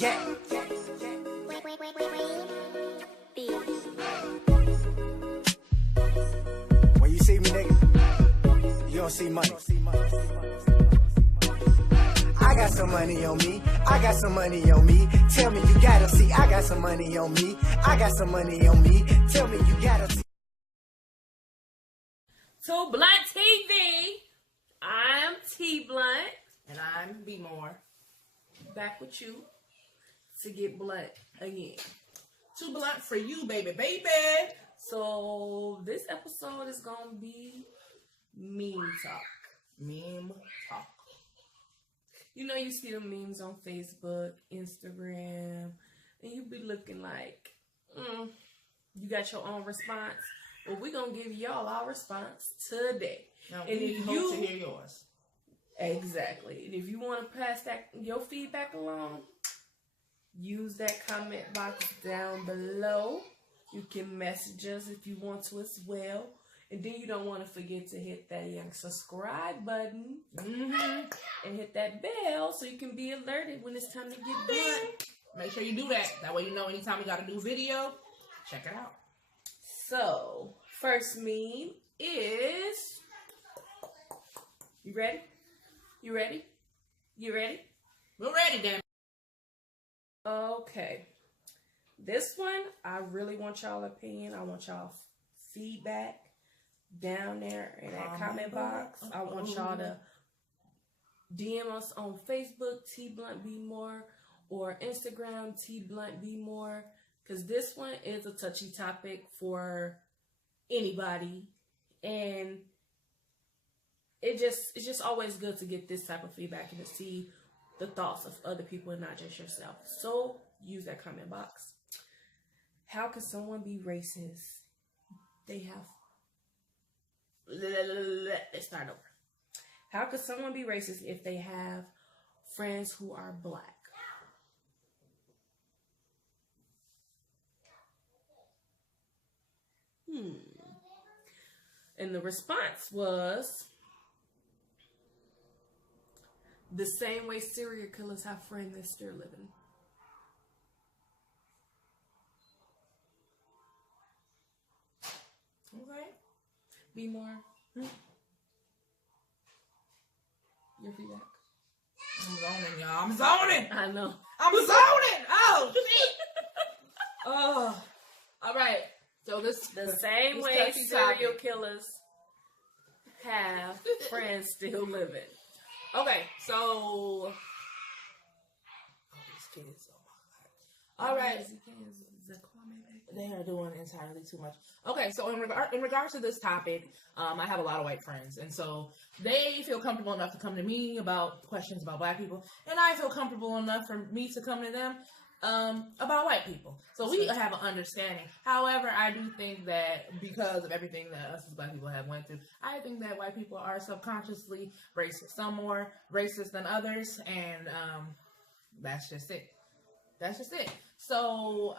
Yeah. When you see me, nigga, you don't see money. I got some money on me. I got some money on me. Tell me you gotta see. I got some money on me. I got some money on me. Tell me you gotta see. TBlunt TV. I'm TBlunt. And I'm Bmore. Back with you to get blunt again. Too blunt for you, baby. So this episode is gonna be meme talk. Meme talk. You know, you see the memes on Facebook, Instagram, and you be looking like, you got your own response. Well, we're gonna give y'all our response today. Now, and if you hope to hear yours. Exactly. And if you want to pass your feedback along, use that comment box down below. You can message us if you want to as well. And then you don't want to forget to hit that young subscribe button and hit that bell so you can be alerted when it's time to get blunt. Make sure you do that. That way you know anytime we got a new video, check it out. So, first meme is... You ready? You ready? You ready? We're ready, damn. Okay. This one, I really want y'all opinion. I want y'all feedback down there in that comment box. I want y'all to DM us on Facebook, TBlunt Bmore, or Instagram, TBlunt Bmore, because this one is a touchy topic for anybody, and it's just always good to get this type of feedback and to see the thoughts of other people and not just yourself. So use that comment box. How can someone be racist? Let's start over. How could someone be racist if they have friends who are black? And the response was, the same way serial killers have friends that's still living. Okay. Bmore. Your feedback. I'm zoning, y'all. I'm zoning. I know. I'm zoning. Oh, shit. Oh. All right. So the same way serial killers have friends still living. Okay, so... Oh, these kids. Oh, my God. All right. They are doing entirely too much. Okay, so in regards to this topic, I have a lot of white friends. And so they feel comfortable enough to come to me about questions about black people. And I feel comfortable enough for me to come to them about white people. So we have an understanding. However, I do think that because of everything that us as black people have went through, I think that white people are subconsciously racist. Some more racist than others. And that's just it. That's just it. So...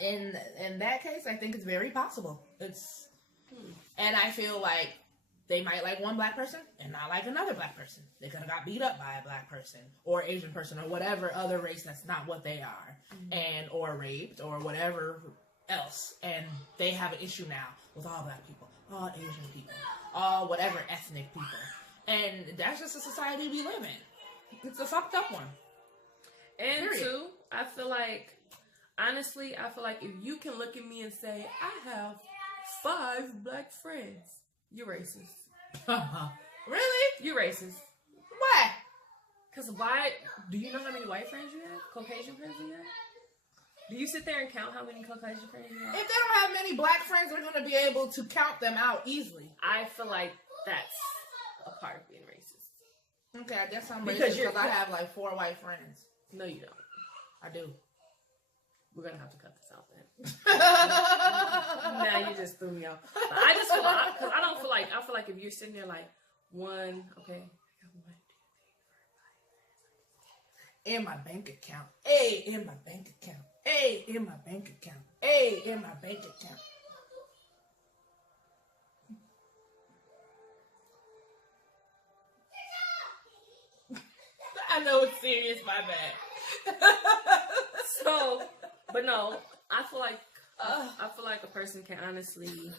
In that case, I think it's very possible. And I feel like they might like one black person and not like another black person. They could have got beat up by a black person or Asian person or whatever other race that's not what they are, and or raped or whatever else. And they have an issue now with all black people, all Asian people, all whatever ethnic people. And that's just a society we live in. It's a fucked up one. And two, I feel like, honestly, if you can look at me and say, I have 5 black friends, you're racist. Really? You're racist. Why? Because why? Do you know how many white friends you have? Caucasian friends you have? Do you sit there and count how many Caucasian friends you have? If they don't have many black friends, they're going to be able to count them out easily. I feel like that's a part of being racist. Okay, I guess I'm racist because I have like 4 white friends. No, you don't. I do. We're gonna have to cut this out then. Nah, you just threw me off. But I just feel like, because I feel like if you're sitting there like, 1, okay, I got 1, 2, 3, 4, 5. In my bank account. Hey, in my bank account. Hey, in my bank account. Hey, in my bank account. I know it's serious, my bad. So, but no, I feel like a person can honestly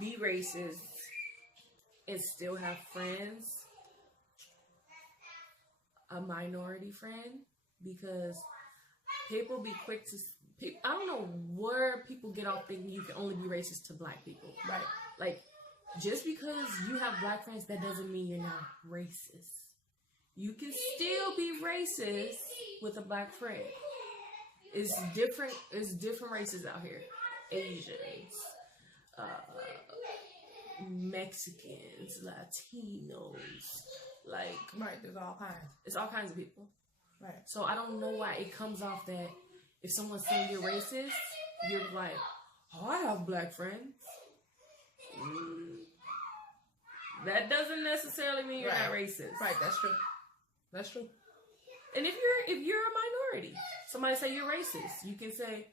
be racist and still have friends, a minority friend, because people be quick to. I don't know where people get off thinking you can only be racist to black people. Right. Like, just because you have black friends, that doesn't mean you're not racist. You can still be racist with a black friend. It's different races out here. Asians, Mexicans, Latinos, like, right, there's all kinds. It's all kinds of people. Right. So I don't know why it comes off that if someone's saying you're racist, you're like, oh, I have black friends. That doesn't necessarily mean you're not racist. Right, that's true. That's true. And if you're a minority, somebody say you're racist, you can say,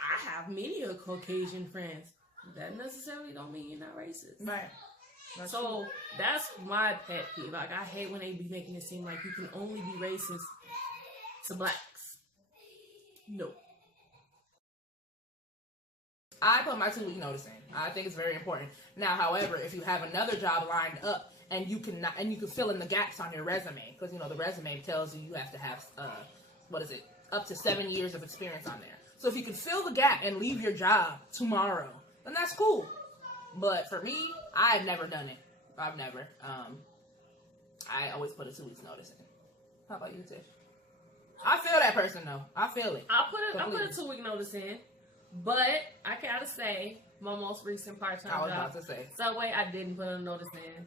I have many Caucasian friends. That necessarily don't mean you're not racist. Right. That's so true. that's my pet peeve. Like, I hate when they be making it seem like you can only be racist to blacks. No. I put my 2-week notice in. I think it's very important. Now, however, if you have another job lined up and you can fill in the gaps on your resume, because the resume tells you have to have up to 7 years of experience on there. So if you can fill the gap and leave your job tomorrow, then that's cool. But for me, I've never done it. I've never. I always put a 2 weeks notice in. How about you, Tish? I feel that person though. I feel it. I put a 2 week notice in, but I gotta say my most recent part-time job. I was about to say. Subway, I didn't put a notice in.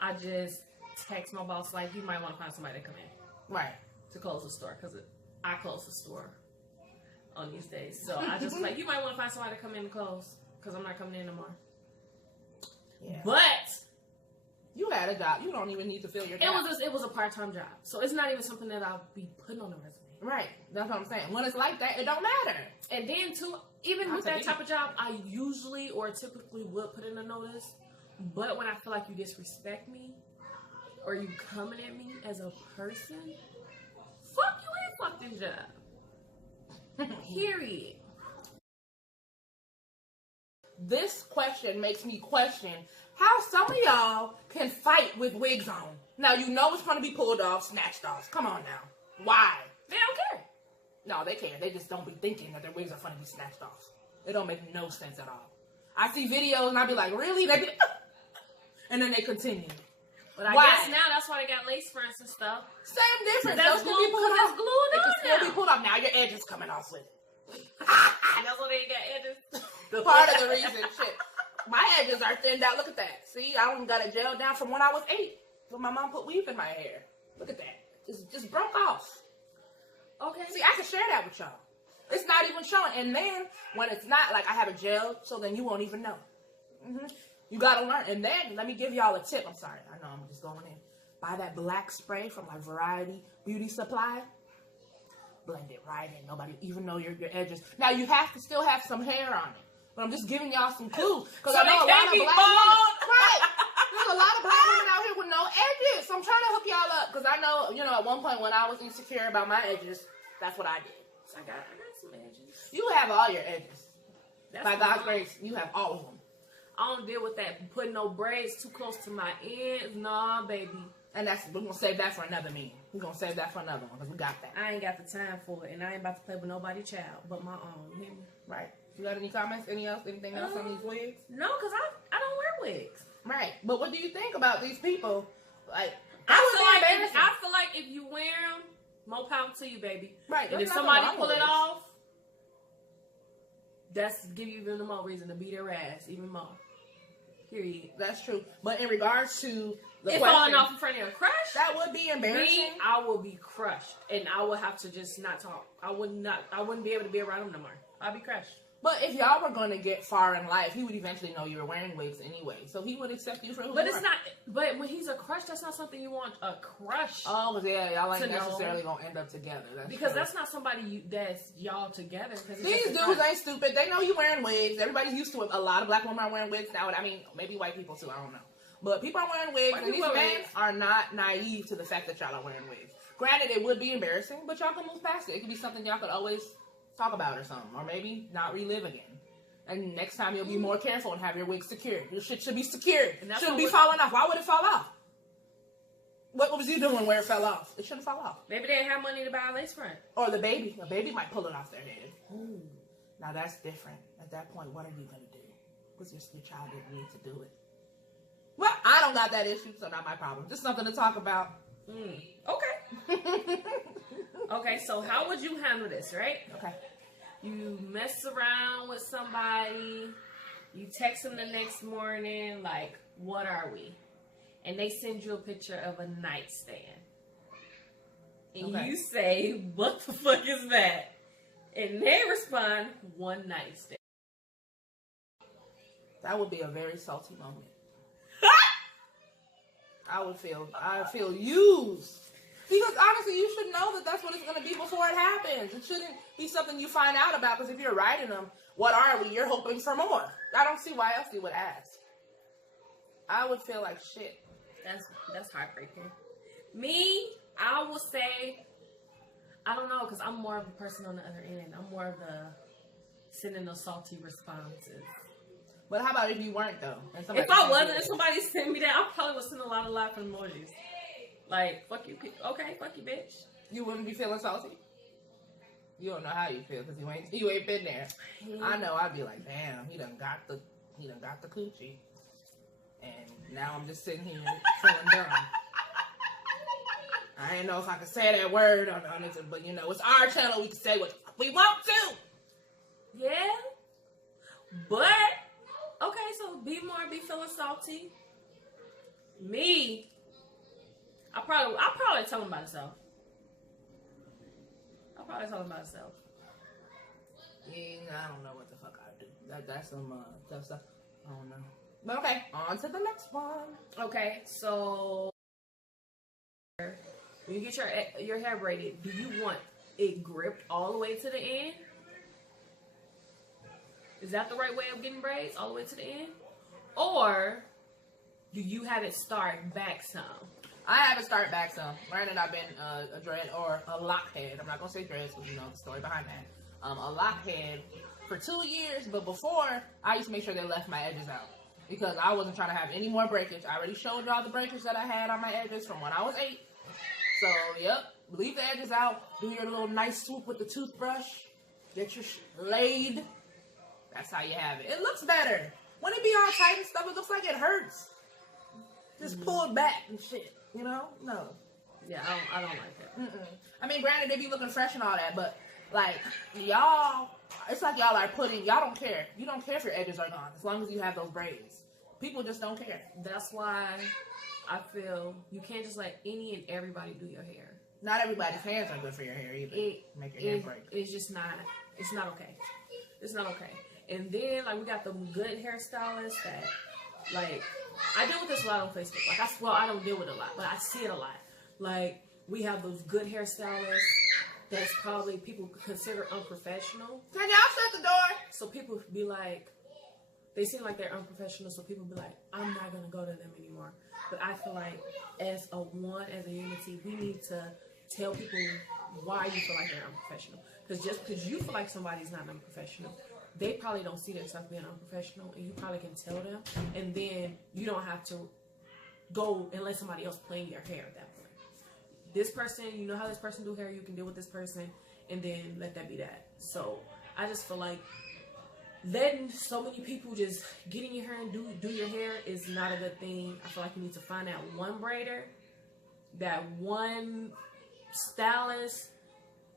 I just text my boss like, you might want to find somebody to come in. Right. To close the store, because I close the store on these days. So I just like, you might want to find somebody to come in and close, because I'm not coming in no more. Yeah. But you had a job. You don't even need to fill your job. It was a part-time job. So it's not even something that I'll be putting on the resume. Right. That's what I'm saying. When it's like that, it don't matter. And then too, even with that type of job, I usually or typically would put in a notice. But when I feel like you disrespect me or you coming at me as a person, fuck you ain't fucking job. Period. This question makes me question how some of y'all can fight with wigs on. Now, you know it's going to be pulled off, snatched off. Come on now. Why? They don't care. No, they care. They just don't be thinking that their wigs are going to be snatched off. It don't make no sense at all. I see videos and I be like, really? They be like, and then they continue. But I guess now that's why they got lace fronts and stuff. Same difference. That's Those can be pulled off. glued they on can still now. be pulled off. Now your edge is coming off with it. That's why they got edges. Part of the reason, shit. My edges are thinned out. Look at that. See, I only got it gelled down from when I was 8. When my mom put weave in my hair. Look at that. Just broke off. Okay. See, I can share that with y'all. It's not even showing. And then, when it's not, like I have it gelled, so then you won't even know. You gotta learn. And then, let me give y'all a tip. I'm sorry. I know I'm just going in. Buy that black spray from like Variety Beauty Supply. Blend it right in. Nobody even know your edges. Now, you have to still have some hair on it. But I'm just giving y'all some clues. Because so I know a lot of black women. Right. There's a lot of black women out here with no edges. So I'm trying to hook y'all up. Because I know, at one point when I was insecure about my edges, that's what I did. So I got some edges. You have all your edges. That's by God's grace, you have all of them. I don't deal with that putting no braids too close to my ends. Nah, baby. And we're going to save that for another meeting. We're going to save that for another one because we got that. I ain't got the time for it. And I ain't about to play with nobody's child but my own. You hear me? Right. You got any comments? Anything else on these wigs? No, because I don't wear wigs. Right. But what do you think about these people? Like, I feel like if you wear them, more power to you, baby. Right. And if somebody pull it off, that's give you even more reason to beat their ass even more. Period. That's true. But in regards to the falling off in front of your crush, that would be embarrassing. Me, I will be crushed, and I would have to just not talk. I wouldn't be able to be around him no more. I'd be crushed. But if y'all were going to get far in life, he would eventually know you were wearing wigs anyway. So he would accept you for who you are. But it's not. But when he's a crush, that's not something you want a crush. Oh, yeah, y'all ain't necessarily going to end up together. That's not somebody that's y'all together. These dudes ain't stupid. They know you wearing wigs. Everybody's used to it. A lot of black women are wearing wigs now. I mean, maybe white people too. I don't know. But people are wearing wigs, Why and these people men wigs? are not naive to the fact that y'all are wearing wigs. Granted, it would be embarrassing, but y'all can move past it. It could be something y'all could always talk about or something, or maybe not relive again. And next time you'll be more careful and have your wig secured. Your shit should be secured. It shouldn't be falling off. Why would it fall off? What was you doing where it fell off? It shouldn't fall off. Maybe they didn't have money to buy a lace front. Or the baby. A baby might pull it off their head. Ooh. Now that's different. At that point, what are you going to do? Because your child didn't need to do it. Well, I don't got that issue, so not my problem. Just something to talk about. Okay. Okay, so how would you handle this, right? Okay. You mess around with somebody, you text them the next morning, like, what are we? And they send you a picture of a nightstand. And you say, what the fuck is that? And they respond, one nightstand. That would be a very salty moment. I feel used. Because honestly, you should know that that's what it's going to be before it happens. It shouldn't be something you find out about, because if you're writing them, what are we? You're hoping for more. I don't see why else you would ask. I would feel like shit. That's heartbreaking. Me, I will say, I don't know, because I'm more of the person on the other end. I'm more of the sending those salty responses. But how about if you weren't, though? If I wasn't, if somebody sent me that, I probably would send a lot of laughing emojis. Like, fuck you, okay, fuck you, bitch. You wouldn't be feeling salty? You don't know how you feel because you ain't been there. I know. I'd be like, damn, he done got the coochie, and now I'm just sitting here feeling dumb. I didn't know if I could say that word on it, but you know, it's our channel. We can say what we want to. Yeah, but okay. So Bmore be feeling salty. Me. I'll probably tell him by myself. Yeah, I don't know what the fuck I do. That's some tough stuff. I don't know. But okay, on to the next one. Okay, so when you get your hair braided, do you want it gripped all the way to the end? Is that the right way of getting braids, all the way to the end? Or do you have it start back some? I have it start back some. Granted, I've been a dread or a lockhead. I'm not going to say dreads because you know the story behind that. A lockhead for 2 years, but before, I used to make sure they left my edges out because I wasn't trying to have any more breakage. I already showed y'all the breakage that I had on my edges from when I was 8. So, yep, leave the edges out. Do your little nice swoop with the toothbrush. Get your laid. That's how you have it. It looks better. When it be all tight and stuff, it looks like it hurts. Just pull it back and shit. You know? No. Yeah, I don't like it. I mean, granted, they be looking fresh and all that, but, like, y'all, it's like y'all are y'all don't care. You don't care if your edges are gone, as long as you have those braids. People just don't care. That's why I feel you can't just let any and everybody do your hair. Not everybody's hands are good for your hair either. Make your hair break. It's just not, it's not okay. It's not okay. And then, like, we got the good hairstylists that, like, I deal with this a lot on Facebook. Like, I don't deal with it a lot, but I see it a lot. Like, we have those good hairstylists that's probably people consider unprofessional. Can y'all shut the door? So people be like, they seem like they're unprofessional, so people be like, I'm not going to go to them anymore. But I feel like as a unity, we need to tell people why you feel like they're unprofessional. Because just because you feel like somebody's not unprofessional, they probably don't see themselves being unprofessional, and you probably can tell them, and then you don't have to go and let somebody else play your hair at that point. This person, you know how this person do hair, you can deal with this person, and then let that be that. So I just feel like letting so many people just get in your hair and do your hair is not a good thing. I feel like you need to find that one braider, that one stylist,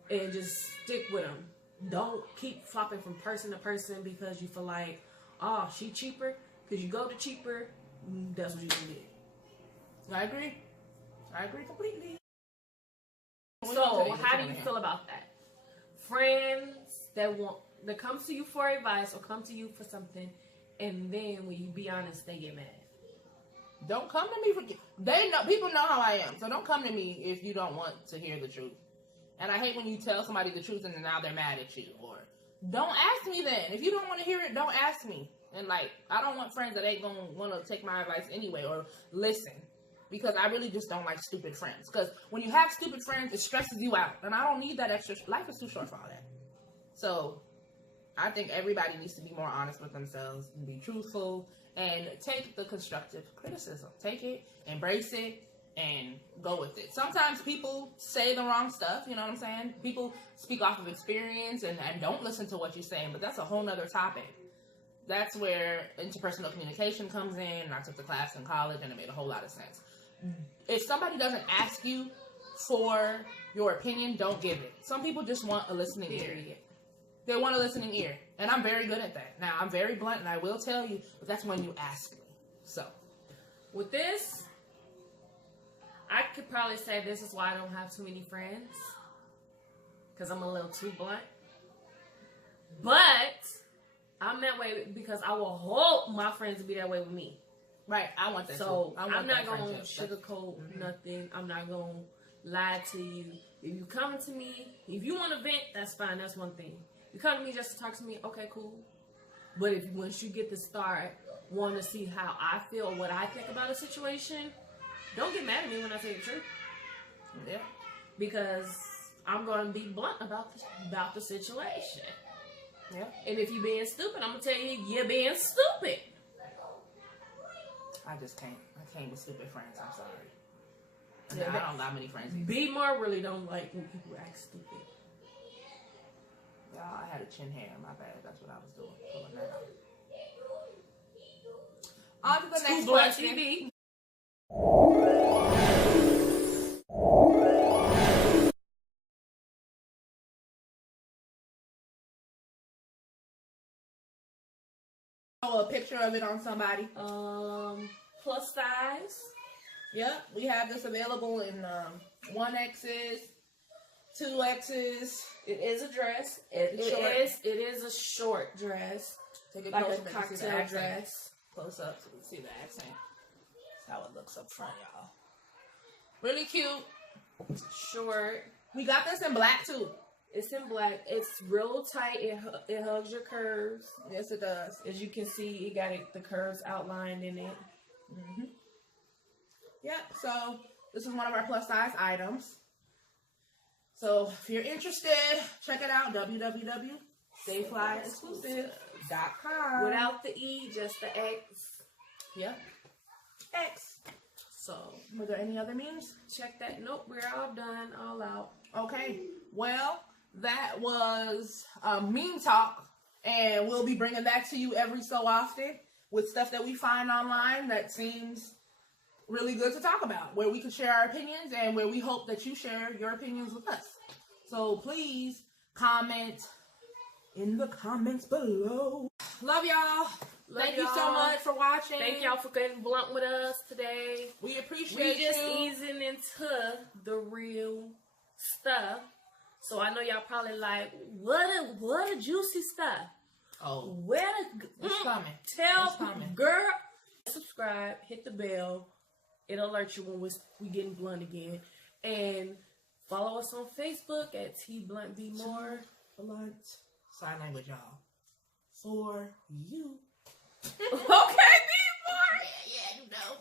and just stick with them. Don't keep flopping from person to person because you feel like, oh, she cheaper. Because you go to cheaper, that's what you can do. I agree completely. So, how do you feel about that? Friends that comes to you for advice or come to you for something, and then when you be honest, they get mad. Don't come to me for people know how I am, so don't come to me if you don't want to hear the truth. And I hate when you tell somebody the truth and then now they're mad at you. Or don't ask me then. If you don't want to hear it, don't ask me. And like, I don't want friends that ain't gonna want to take my advice anyway or listen, because I really just don't like stupid friends. Because when you have stupid friends, it stresses you out, and I don't need that extra. Life is too short for all that. So I think everybody needs to be more honest with themselves and be truthful and take the constructive criticism. Take it, embrace it, and go with it. Sometimes people say the wrong stuff, you know what I'm saying? People speak off of experience and don't listen to what you're saying, but that's a whole nother topic. That's where interpersonal communication comes in, and I took the class in college, and it made a whole lot of sense. If somebody doesn't ask you for your opinion, don't give it. Some people just want a listening ear. They want a listening ear, and I'm very good at that. Now, I'm very blunt, and I will tell you, but that's when you ask me. So, with this, I could probably say this is why I don't have too many friends, because I'm a little too blunt. But I'm that way because I will hope my friends will be that way with me. Right, I want that. So too. I'm not going to sugarcoat nothing. I'm not going to lie to you. If you come to me, if you want to vent, that's fine. That's one thing. You come to me just to talk to me, okay, cool. But if once you get to start wanting to see how I feel, what I think about a situation, don't get mad at me when I say the truth. Yeah. Because I'm going to be blunt about the situation. Yeah. And if you're being stupid, I'm going to tell you, you're being stupid. I just can't. I can't with stupid friends. I'm sorry. Yeah, I don't got many friends either. Bmore really don't like when people act stupid. Y'all, I had a chin hair. My bad. That's what I was doing. Pulling that out. On to the next question. TV. A picture of it on somebody. Plus size. Yep, we have this available in 1X's, 2X's. It is a dress. It is a short dress. Take a like close a up cocktail dress. Close up so we can see the accent. That's how it looks up front, y'all. Really cute. Short. We got this in black too. It's in black. It's real tight. It hugs your curves. Yes, it does. As you can see, it got the curves outlined in it. Mm-hmm. Yep. So this is one of our plus size items. So if you're interested, check it out. www.stayflyexclusive.com. Without the E, just the X. Yep. X. So were there any other memes? Check that. Nope. We're all done. All out. Okay. Well, that was meme talk, and we'll be bringing that to you every so often with stuff that we find online that seems really good to talk about, where we can share our opinions and where we hope that you share your opinions with us. So please comment in the comments below. Love y'all. Thank you so much for watching. Thank y'all for getting blunt with us today. We appreciate you. We just easing into the real stuff. So I know y'all probably like, what a juicy stuff. Oh, where it's coming. Tell girl, subscribe, hit the bell. It'll alert you when we getting blunt again. And follow us on Facebook at TBlunt and Bmore. Blunt. Sign language, y'all. For you. Okay, Bmore. Yeah, you know.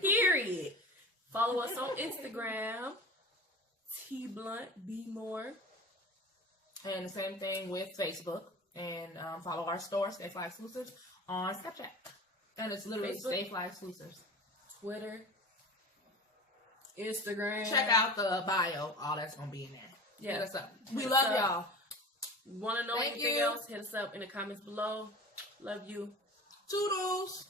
Period. Follow us on Instagram. TBlunt and Bmore. And the same thing with Facebook. And follow our store, Stay Fly Exclusives, on Snapchat. And it's literally Facebook, Stay Fly Exclusives. Twitter. Instagram. Check out the bio. All that's going to be in there. Yeah. Hit us up. We love y'all. Want to know anything else? Hit us up in the comments below. Love you. Toodles.